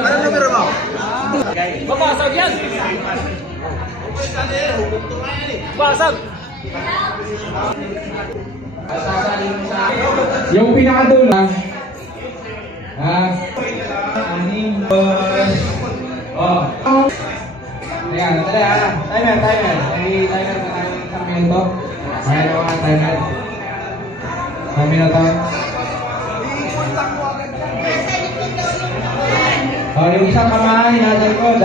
Ano numero mo? Babasag yan! Basag! Yung pinakadulang aning oh. Ayan, tali timer. May timer na ng isang minuto. Ayan ang mga timer. 1 minuto. Oh, yung isang kamay nasa likod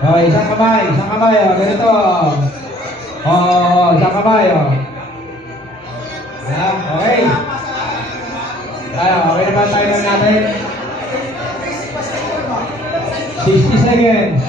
oh, isang kamay oh, ganito. Oh, isang kamay oh. Okay. Okay naman timer natin. 60 seconds.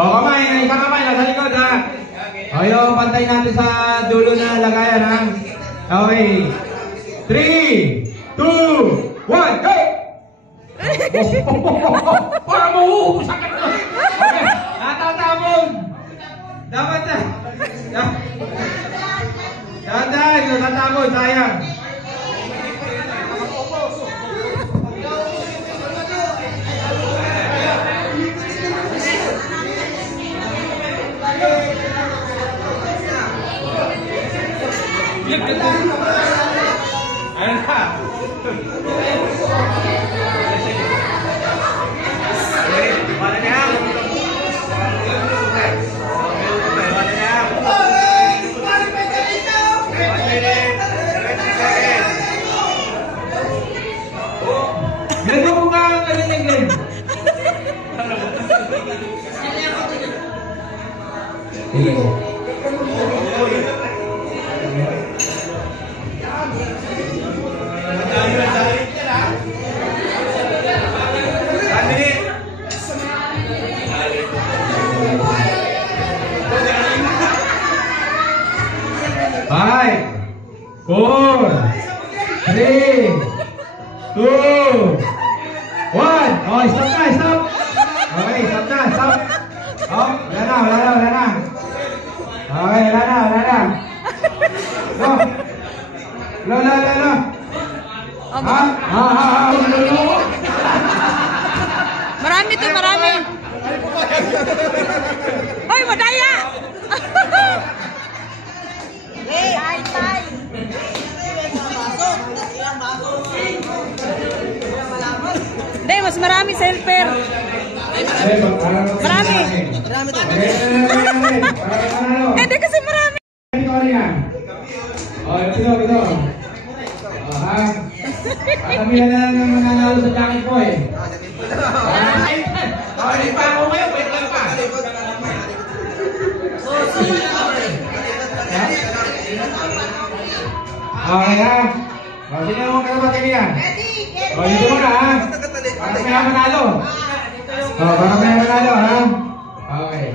Kamay, isang kamay nasa likod yung pantay natin sa dulo na lagayan Okay. 3, 2, 1, go! Para mahuhusak ka na! Okay, natatamon! Dapat na! Dapat natatamon, sayang! Marami to, marami. Hoy, madaya! Tay. Hindi, mas marami sa helper. Marami. Hindi kasi marami. Ito. Kami na lang ang mananalo sa jacket ko Hindi pa ako ngayon, wait lang pa. Okay sino mo kalabatin niya? Dito mo na Para kaya manalo. Para kaya manalo Okay.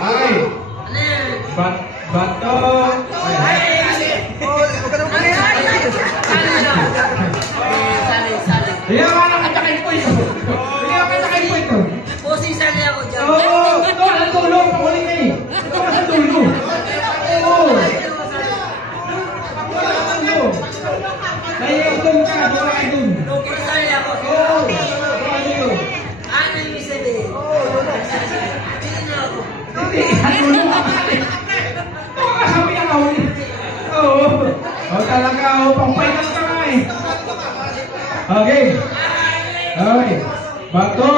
Okay. Bato. Iya mana kacakain po ito. Iya kacakain po ito. Posing sali ako dyan. Ito ang tulong. Pakuling kayo. Ito ang tulong. Kaya utong ka. Ito ka dun. Posing sali ako. Ano yung sabihin? Hindi na ako. Hindi. Tulong ka pa. Ito ka sabi ka kahuli. Talaga. Pampainan ka nga Okay. Bato,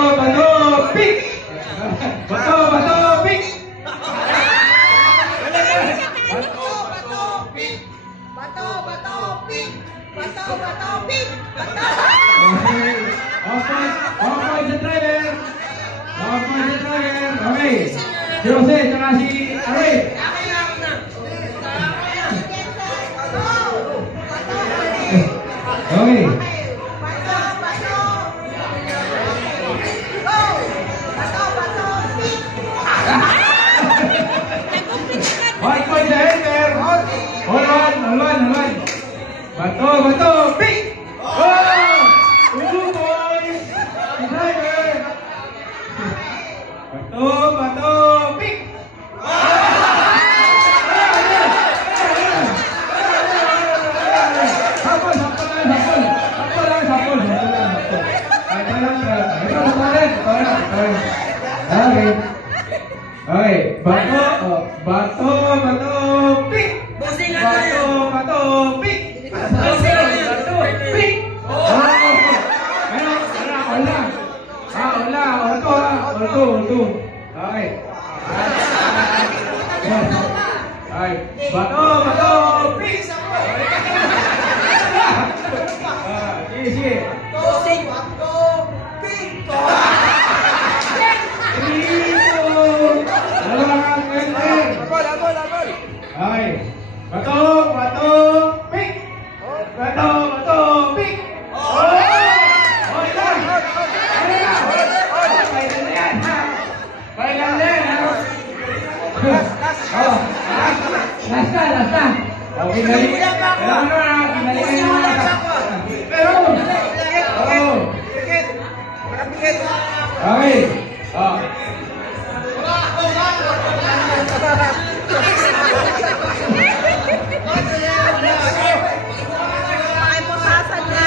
pick! Bato, pick! Off-point sa driver! Okay. Si Jose, tsaka si Aray. Okay. One point sa helper. Hold on. Bato, pick! Oh! 2 points! Si driver! Bato, pick! Sapol lang. Okay, bato, pick! Bato, pick! Pick! Orto. Okay. Okay. Bato, pick! Sige. Okay. Bato, pick! Bato, pick! Last. Okay, Ay mo sasadya.